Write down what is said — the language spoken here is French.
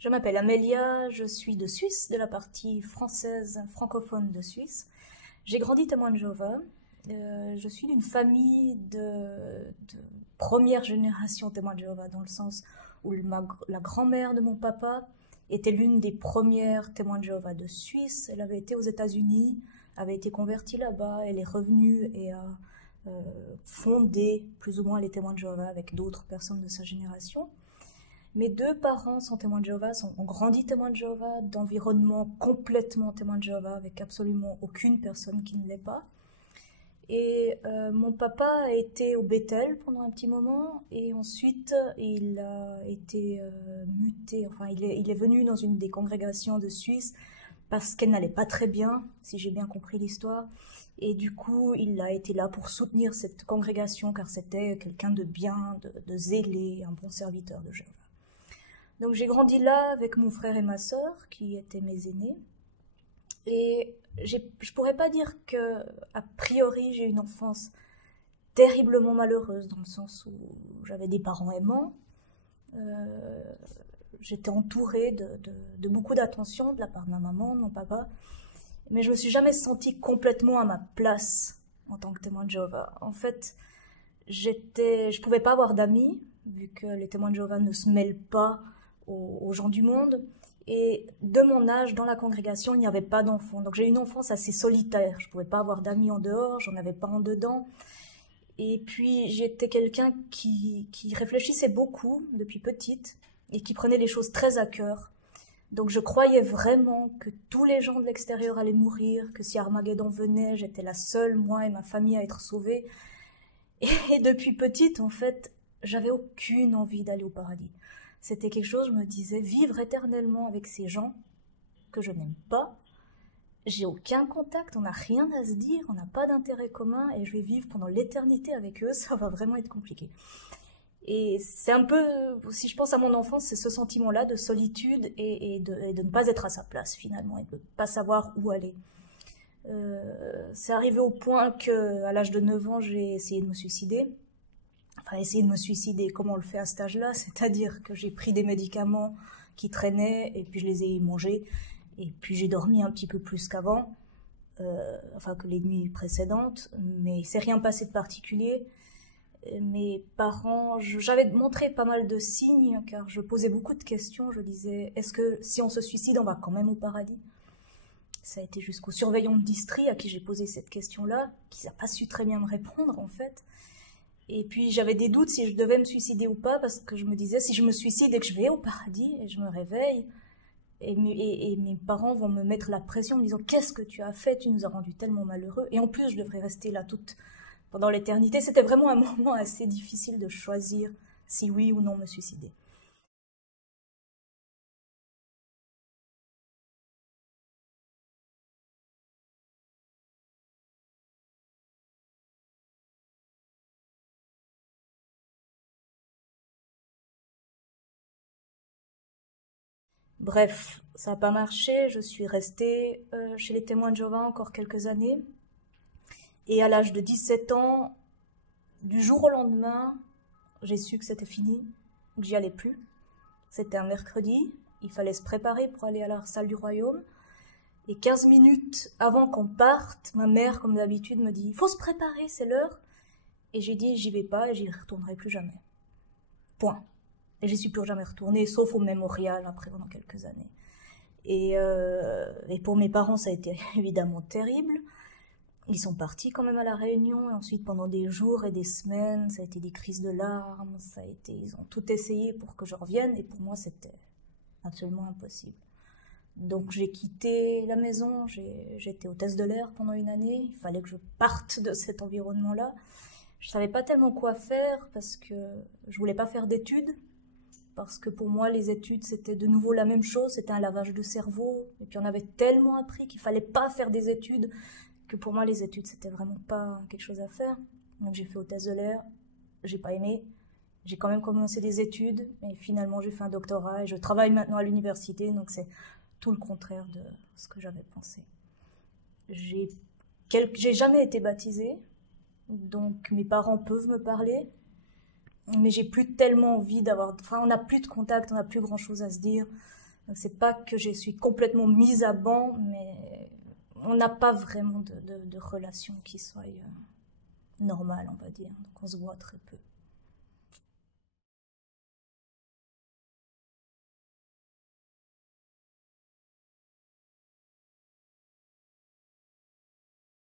Je m'appelle Amélia, je suis de Suisse, de la partie française francophone de Suisse. J'ai grandi témoin de Jéhovah. Je suis d'une famille de première génération témoin de Jéhovah, dans le sens où la grand-mère de mon papa était l'une des premières témoins de Jéhovah de Suisse. Elle avait été aux États-Unis, avait été convertie là-bas, elle est revenue et a fondé plus ou moins les témoins de Jéhovah avec d'autres personnes de sa génération. Mes deux parents sont témoins de Jéhovah, ont grandi témoins de Jéhovah, d'environnement complètement témoins de Jéhovah, avec absolument aucune personne qui ne l'est pas. Et mon papa a été au Bethel pendant un petit moment, et ensuite il a été muté, enfin il est venu dans une des congrégations de Suisse, parce qu'elle n'allait pas très bien, si j'ai bien compris l'histoire. Et du coup, il a été là pour soutenir cette congrégation, car c'était quelqu'un de bien, de zélé, un bon serviteur de Jéhovah. Donc j'ai grandi là avec mon frère et ma sœur, qui étaient mes aînés. Et je pourrais pas dire que, a priori, j'ai une enfance terriblement malheureuse, dans le sens où j'avais des parents aimants. J'étais entourée de beaucoup d'attention de la part de ma maman, de mon papa. Mais je me suis jamais sentie complètement à ma place en tant que témoin de Jéhovah. En fait, je pouvais pas avoir d'amis, vu que les témoins de Jéhovah ne se mêlent pas aux gens du monde. Et de mon âge, dans la congrégation, il n'y avait pas d'enfants. Donc j'ai eu une enfance assez solitaire. Je ne pouvais pas avoir d'amis en dehors, j'en avais pas en dedans. Et puis j'étais quelqu'un qui réfléchissait beaucoup depuis petite et qui prenait les choses très à cœur. Donc je croyais vraiment que tous les gens de l'extérieur allaient mourir, que si Armageddon venait, j'étais la seule, moi et ma famille, à être sauvés. Et depuis petite, en fait, j'avais aucune envie d'aller au paradis. C'était quelque chose, je me disais, vivre éternellement avec ces gens que je n'aime pas. J'ai aucun contact, on n'a rien à se dire, on n'a pas d'intérêt commun et je vais vivre pendant l'éternité avec eux, ça va vraiment être compliqué. Et c'est un peu, si je pense à mon enfance, c'est ce sentiment-là de solitude et de ne pas être à sa place finalement et de ne pas savoir où aller. C'est arrivé au point qu'à l'âge de 9 ans, j'ai essayé de me suicider. Enfin, essayer de me suicider, comment on le fait à cet âge-là, c'est-à-dire que j'ai pris des médicaments qui traînaient et puis je les ai mangés et puis j'ai dormi un petit peu plus qu'avant, enfin que les nuits précédentes, mais il s'est rien passé de particulier. Mes parents, j'avais montré pas mal de signes car je posais beaucoup de questions, je disais est-ce que si on se suicide on va quand même au paradis? Ça a été jusqu'au surveillant de district à qui j'ai posé cette question-là, qui n'a pas su très bien me répondre en fait. Et puis j'avais des doutes si je devais me suicider ou pas, parce que je me disais, si je me suicide et que je vais au paradis, et je me réveille, et mes parents vont me mettre la pression en me disant, qu'est-ce que tu as fait? Tu nous as rendus tellement malheureux. Et en plus, je devrais rester là pendant l'éternité. C'était vraiment un moment assez difficile de choisir si oui ou non me suicider. Bref, ça n'a pas marché, je suis restée chez les témoins de Jéhovah encore quelques années. Et à l'âge de 17 ans, du jour au lendemain, j'ai su que c'était fini, que j'y allais plus. C'était un mercredi, il fallait se préparer pour aller à la salle du royaume. Et 15 minutes avant qu'on parte, ma mère, comme d'habitude, me dit « Il faut se préparer, c'est l'heure ». Et j'ai dit « J'y vais pas et j'y retournerai plus jamais ». Point. Et j'y suis plus jamais retournée, sauf au mémorial après pendant quelques années. Et pour mes parents, ça a été évidemment terrible. Ils sont partis quand même à la Réunion, et ensuite pendant des jours et des semaines, ça a été des crises de larmes, ils ont tout essayé pour que je revienne, et pour moi c'était absolument impossible. Donc j'ai quitté la maison, j'étais hôtesse de l'air pendant une année, il fallait que je parte de cet environnement-là. Je savais pas tellement quoi faire, parce que je voulais pas faire d'études, parce que pour moi les études c'était de nouveau la même chose, c'était un lavage de cerveau, et puis on avait tellement appris qu'il fallait pas faire des études, que pour moi les études c'était vraiment pas quelque chose à faire. Donc j'ai fait hôtesse de l'air, j'ai pas aimé, j'ai quand même commencé des études et finalement j'ai fait un doctorat et je travaille maintenant à l'université, donc c'est tout le contraire de ce que j'avais pensé. J'ai jamais été baptisée, donc mes parents peuvent me parler, mais j'ai plus tellement envie d'avoir, enfin on n'a plus de contact, on n'a plus grand chose à se dire. Donc c'est pas que je suis complètement mise à banc, mais on n'a pas vraiment de relation qui soit normale, on va dire. Donc on se voit très peu.